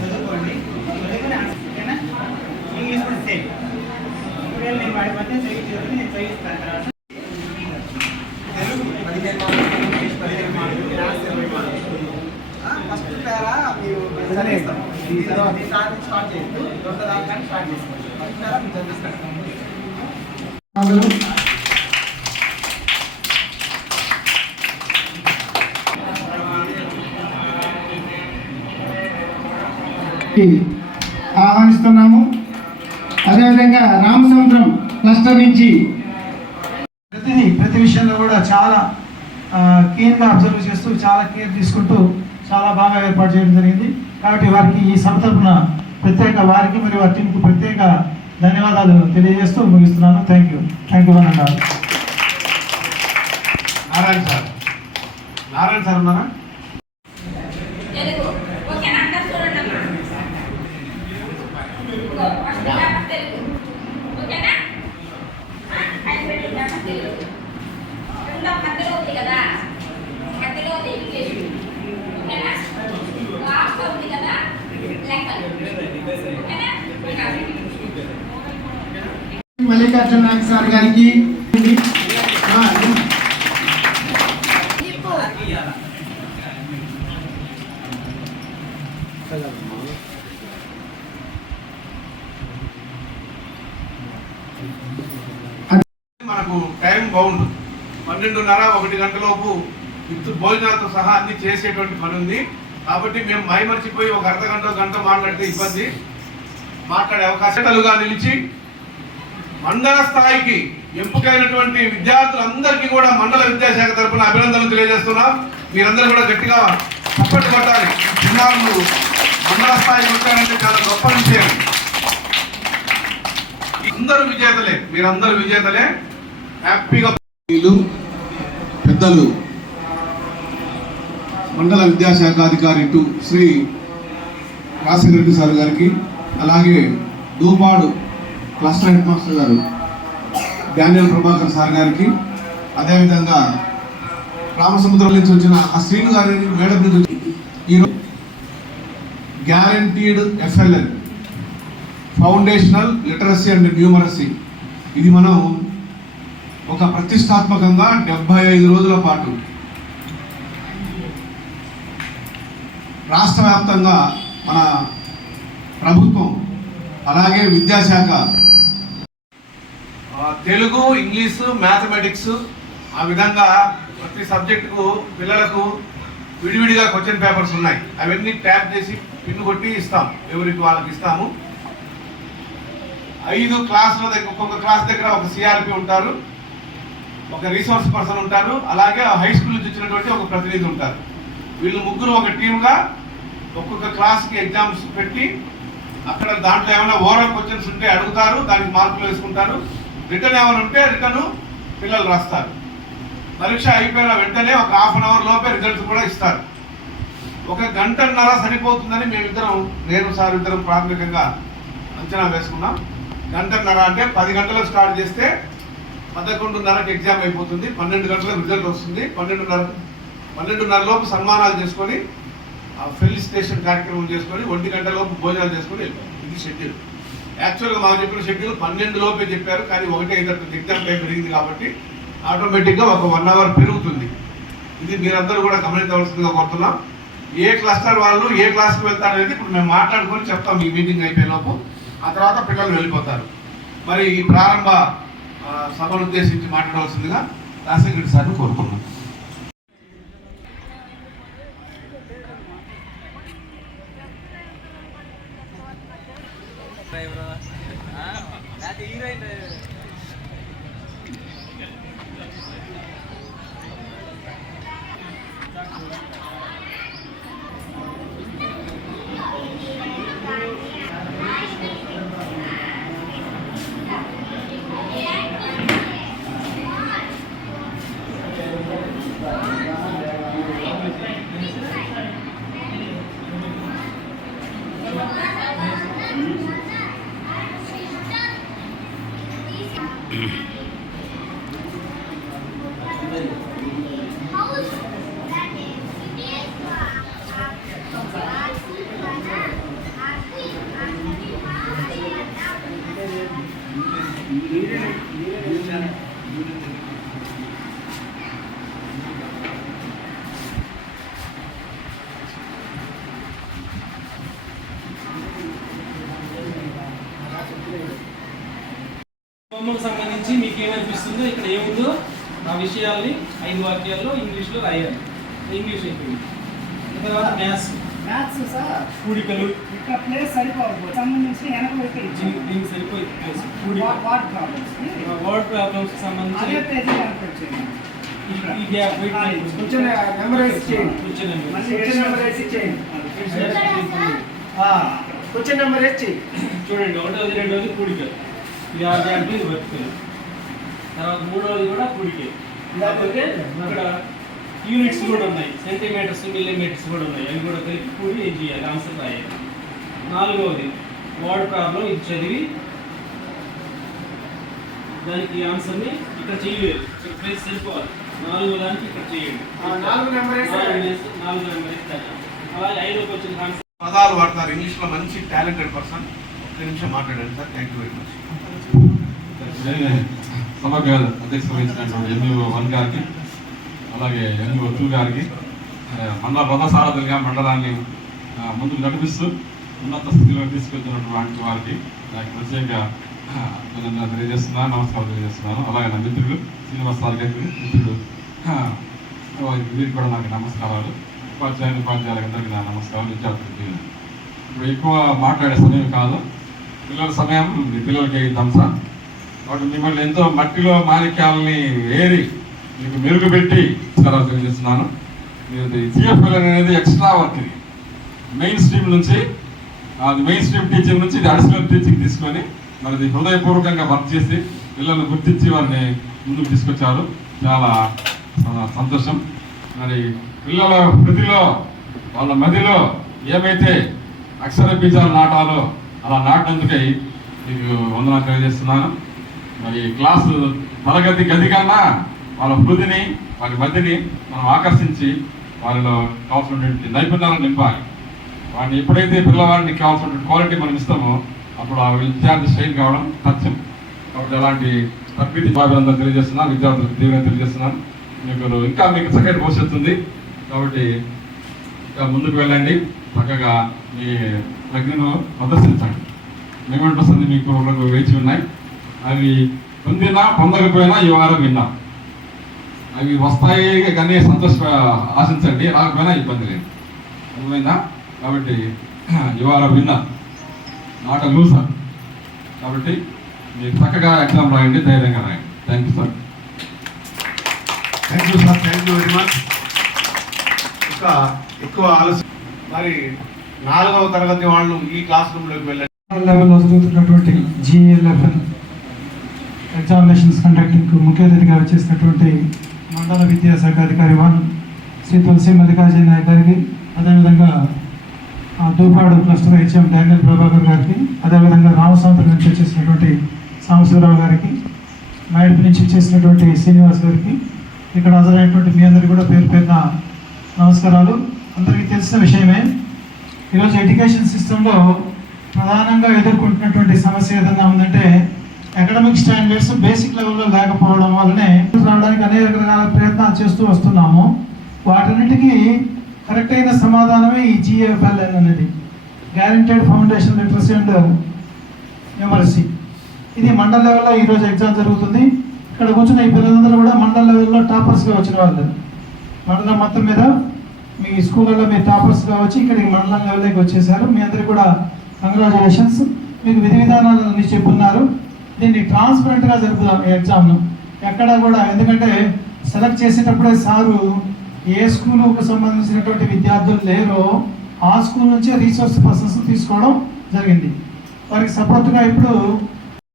చదువుకోండి ఇంగ్లీష్ కూడా సేమ్. నేను వాడి మధ్య చదివి నేను చదివిస్తాను. తర్వాత తెలుగు 15 మార్కులు, ఇంగ్లీష్ 15 మార్కులు, మ్యాథ్స్ 20 మార్కులు. ఫస్ట్ పేరా మీరు స్టార్ట్ చేయొద్దు, దొంగ దాకా స్టార్ట్ చేసుకోండి. ఫస్ట్ పేరా మీరు చదివిస్తాను. ఆహ్వానిస్తున్నాము. అదేవిధంగా రామసముద్రం క్లస్టర్ నుంచి ప్రతి విషయంలో కూడా చాలా క్లీన్గా అబ్జర్వ్ చేస్తూ చాలా కేర్ తీసుకుంటూ చాలా బాగా ఏర్పాటు చేయడం జరిగింది. కాబట్టి వారికి ఈ సభ తరపున ప్రత్యేక వారికి మరియు వారి టీంకు ప్రత్యేక ధన్యవాదాలు తెలియజేస్తూ ముగిస్తున్నాను. థ్యాంక్ యూ అన్నారు. నారాయణ సార్ ఉన్నారా? మల్లికార్జున నాయక్ సార్ గారికి మనకు టైం బౌండ్ 12:30-1 గంటలోపు భోజనాలతో సహా అన్ని చేసేటువంటి పని ఉంది. కాబట్టి మేము మైమర్చిపోయి ఒక అర్ధగంట గంట మాట్లాడితే ఇబ్బంది. మాట్లాడే అవకాశాలుగా నిలిచి మండల స్థాయికి ఎంపికైనటువంటి విద్యార్థులందరికీ కూడా మండల విద్యాశాఖ తరఫున అభినందనలు తెలియజేస్తున్నాం. మీరందరూ కూడా గట్టిగా సపోర్ట్ కొట్టాలి. చిన్నారులు మండల స్థాయికి వచ్చారంటే చాలా గొప్ప విషయం. అందరూ విజేతలే, మీరందరూ విజేతలే. హ్యాపీగా పెద్దలు మండల విద్యాశాఖ అధికారి శ్రీ రాజశేఖర రెడ్డి సార్ గారికి, అలాగే దూపాడు క్లస్టర్ హెడ్ మాస్టర్ గారు డానియల్ ప్రభాకర్ సార్ గారికి, అదేవిధంగా రామసముద్రం నుంచి వచ్చిన ఆ శ్రీను గారి మేడం నుంచి ఈరోజు guaranteed FLN foundational literacy and numeracy ఇది మనం ఒక ప్రతిష్టాత్మకంగా 75 రోజుల పాటు రాష్ట్ర వ్యాప్తంగా మన ప్రభుత్వం అలాగే విద్యాశాఖ తెలుగు, ఇంగ్లీషు, మ్యాథమెటిక్స్ ఆ విధంగా ప్రతి సబ్జెక్టుకు పిల్లలకు విడివిడిగా క్వశ్చన్ పేపర్స్ ఉన్నాయి. అవన్నీ ట్యాప్ చేసి పిన్ను కొట్టి ఇస్తాం, ఎవరికి వాళ్ళకి ఇస్తాము. 5 క్లాసుల దగ్గర ఒక్కొక్క క్లాస్ దగ్గర ఒక CRP ఉంటారు, ఒక రీసోర్స్ పర్సన్ ఉంటారు, అలాగే హై స్కూల్ నుంచి వచ్చినటువంటి ఒక ప్రతినిధి ఉంటారు. వీళ్ళు ముగ్గురు ఒక టీమ్గా ఒక్కొక్క క్లాస్కి ఎగ్జామ్స్ పెట్టి అక్కడ దాంట్లో ఏమైనా ఓవరాల్ క్వశ్చన్స్ ఉంటే అడుగుతారు, దానికి మార్కులు వేసుకుంటారు. రిటర్న్ ఏమైనా ఉంటే రిటర్న్ పిల్లలు రాస్తారు. పరీక్ష అయిపోయిన వెంటనే ఒక ½ అన్ అవర్ లోపే రిజల్ట్స్ కూడా ఇస్తారు. 1 గంటన్నర సరిపోతుందని మేమిద్దరం, నేను సార్ ఇద్దరం ప్రాథమికంగా అంచనా వేసుకున్నాం. గంటన్నర అంటే 10 గంటలకు స్టార్ట్ చేస్తే 11:30కి ఎగ్జామ్ అయిపోతుంది, 12 గంటలకు రిజల్ట్ వస్తుంది. 12:30 లోపు సన్మానాలు చేసుకొని ఫెలిసిటేషన్ కార్యక్రమం చేసుకొని 1 గంట లోపు భోజనాలు చేసుకొని వెళ్ళిపోయాం. ఇది షెడ్యూల్. యాక్చువల్గా మాకు చెప్పిన షెడ్యూల్ 12 లోపే చెప్పారు, కానీ 1:05 ఎగ్జామ్ టైం పెరిగింది కాబట్టి ఆటోమేటిక్గా ఒక 1 అవర్ పెరుగుతుంది. ఇది మీరందరూ కూడా గమనించవలసిందిగా కోరుతున్నాం. ఏ క్లస్టర్ వాళ్ళు ఏ క్లాస్కి వెళ్తారనేది ఇప్పుడు మేము మాట్లాడుకొని చెప్తాం ఈ మీటింగ్ అయిపోయే లోపు. ఆ తర్వాత పిల్లలు వెళ్ళిపోతారు. మరి ఈ ప్రారంభ సభను ఉద్దేశించి మాట్లాడవలసిందిగా రాజశేఖర రెడ్డి సార్ని కోరుతున్నాం. బొమ్మకు సంబంధించి మీకు ఏమనిపిస్తుందో ఇక్కడ ఏముందో ఆ విషయాల్ని 5 వాక్యాల్లో ఇంగ్లీష్లో రాయాలి. ఇంగ్లీష్ అయిపోయింది. తర్వాత మ్యాథ్స్ సార్ కూడికలు ఇక్కడ ప్లేస్ సరిపోదు సంబంధించి వెనక వైపు దీనికి సరిపోయి place word problems word problems సంబంధించి అదే పేజీ వెనక వచ్చేయండి. ఈ గ్యాప్ కొంచెం మెమరైజ్ చేయండి. కూర్చోండి. కొంచెం మెమరైజ్ చేయండి. కొంచెం మెమరైజ్ చేయండి. చూడండి, ఒకటోది రెండోది కూడికలు. ఇది అంటే ఇది వర్తికలు. తర్వాత మూడోది కూడా కూడికే. కాకపోతే ఇక్కడ యూనిట్స్ కూడా ఉన్నాయి, సెంటీమీటర్స్ మిల్లీమీటర్స్ కూడా ఉన్నాయి. అవి కూడా కలిపి కూడి ఏం చేయాలి, ఆన్సర్ రాయాలి. నాలుగవది వర్డ్ ప్రాబ్లం. ఇది చదివి దానికి ఆన్సర్ని ఇక్కడ చేయలేదు, ఇక్కడ ప్లేస్ సరిపోవాలి. 4 దానికి ఇక్కడ చేయండి. 4 నెంబర్స్ అలాగే 5వ వచ్చిన ఆన్సర్. పదాలు వాడతారు ఇంగ్లీష్లో. మంచి టాలెంటెడ్ పర్సన్. ఒక్క నిమిషం మాట్లాడండి sir. Thank you very much. సభకు అధ్యక్షత వహించినటువంటి NU1 గారికి, అలాగే NU2 గారికి, మండల రథసారథులుగా మండలాన్ని ముందుకు నడిపిస్తూ ఉన్నత స్థితిలో తీసుకెళ్తున్నటువంటి వారికి నాకు ప్రత్యేక అభినందనలు తెలియజేస్తున్నాను, నమస్కారం తెలియజేస్తున్నాను. అలాగే నా మిత్రులు శ్రీనివాస్ సార్ గారికి, మిత్రుడు వీరికి కూడా నాకు నమస్కారాలు. ఉపాధ్యాయులందరికీ నా నమస్కారం. విద్యార్థులకి ఇప్పుడు ఎక్కువ మాట్లాడే సమయం కాదు, పిల్లల సమయం పిల్లలకి దంస. కాబట్టి మిమ్మల్ని ఎంతో మట్టిలో మాణిక్యాలని ఏరి మీకు మెరుగుపెట్టి తెలియజేస్తున్నాను. GFL అనేది ఎక్స్ట్రా వర్క్. ఇది మెయిన్ స్ట్రీమ్ నుంచి, అది మెయిన్ స్ట్రీమ్ టీచింగ్ నుంచి ఇది అడిషనల్ టీచింగ్ తీసుకొని మరి హృదయపూర్వకంగా వర్క్ చేసి పిల్లల్ని గుర్తించి వారిని ముందుకు తీసుకొచ్చారు. చాలా సంతోషం. మరి పిల్లల వృద్ధిలో వాళ్ళ మదిలో ఏమైతే అక్షర బీజాలు నాటాలో అలా నాటినందుకై మీకు వందనాలు తెలియజేస్తున్నాను. మరి క్లాసు తరగతి గది కన్నా వాళ్ళ వృద్ధిని, వారి మధ్యని మనం ఆకర్షించి వారిలో కావాల్సినటువంటి నైపుణ్యాలను నింపాలి. వాడిని ఎప్పుడైతే పిల్లవాడిని కావాల్సినటువంటి క్వాలిటీ మనం ఇస్తామో అప్పుడు ఆ విద్యార్థి స్ట్రెయిన్ కావడం సత్యం. కాబట్టి అలాంటి ప్రకృతి భాగంగా తెలియజేస్తున్నాను, విద్యార్థులకు తీవ్రంగా తెలియజేస్తున్నాను. ఇంకా మీకు చక్కటి భవిష్యత్తు ఉంది. కాబట్టి ఇంకా ముందుకు వెళ్ళండి, చక్కగా మీ ప్రజ్ఞను ప్రదర్శించండి. మెమెంట్ వస్తుంది మీకు వేచి ఉన్నాయి. అవి పొందినా పొందకపోయినా ఈ వారం విన్నాం. అవి వస్తాయి కానీ ఆశించండి, రాకపోయినా ఇబ్బంది లేదు. అర్థమైందా? కాబట్టి ఈ వారం విన్నా నాట్ లూజర్. కాబట్టి మీరు చక్కగా ఎగ్జామ్ రాయండి, ధైర్యంగా రాయండి. Thank you sir. Thank you sir. Thank you very much. ఇంకా ఎక్కువ ఆలస్యం. మరి 4వ తరగతి వాళ్ళు ఈ క్లాస్ రూమ్లోకి వెళ్ళండి. లెవెల్లో జరుగుతున్నటువంటి GLFN ఎగ్జామినేషన్స్ కండక్టింగ్ ముఖ్య అతిథిగా వచ్చేసినటువంటి మండల విద్యాశాఖ అధికారి 1 శ్రీ తులసి మల్లికార్జున నాయక్ గారికి, అదేవిధంగా Dupadu cluster HM Daniel Prabhakar గారికి, అదేవిధంగా రామసాంతరం నుంచి వచ్చేసినటువంటి సాంబశివరావు గారికి, మైడిపి నుంచి వచ్చేసినటువంటి శ్రీనివాస్ గారికి, ఇక్కడ హాజరైనటువంటి మీ అందరికీ కూడా పేరు పేరున నమస్కారాలు. అందరికీ తెలిసిన విషయమే, ఈరోజు ఎడ్యుకేషన్ సిస్టంలో ప్రధానంగా ఎదుర్కొంటున్నటువంటి సమస్య ఏదైనా ఉందంటే అకాడమిక్ స్టాండర్డ్స్ బేసిక్ లెవెల్లో లేకపోవడం వల్లనే రావడానికి అనేక రకాల ప్రయత్నాలు చేస్తూ వస్తున్నాము. వాటన్నిటికీ కరెక్ట్ అయిన సమాధానమే ఈ GFL అనేది, guaranteed foundation literacy and numeracy. ఇది మండల లెవెల్లో ఈరోజు ఎగ్జామ్ జరుగుతుంది. ఇక్కడ కూర్చున్న ఈ పిల్లలందరూ కూడా మండల లెవెల్లో టాపర్స్గా వచ్చిన వాళ్ళు. మండలం మొత్తం మీద మీ స్కూళ్ళలో మీ టాపర్స్గా వచ్చి ఇక్కడికి మండలం లెవెల్లోకి వచ్చేసారు. మీ అందరికీ కూడా కంగ్రాచులేషన్స్. మీకు విధి విధానాలన్నీ చెప్పున్నారు. దీన్ని ట్రాన్స్పరెంట్గా జరుపుదాం ఈ ఎగ్జామ్ను ఎక్కడ కూడా. ఎందుకంటే సెలెక్ట్ చేసేటప్పుడే సారు ఏ స్కూలుకు సంబంధించినటువంటి విద్యార్థులు లేరో ఆ స్కూల్ నుంచే రీసోర్స్ పర్సన్స్ తీసుకోవడం జరిగింది. వారికి సపోర్ట్గా ఇప్పుడు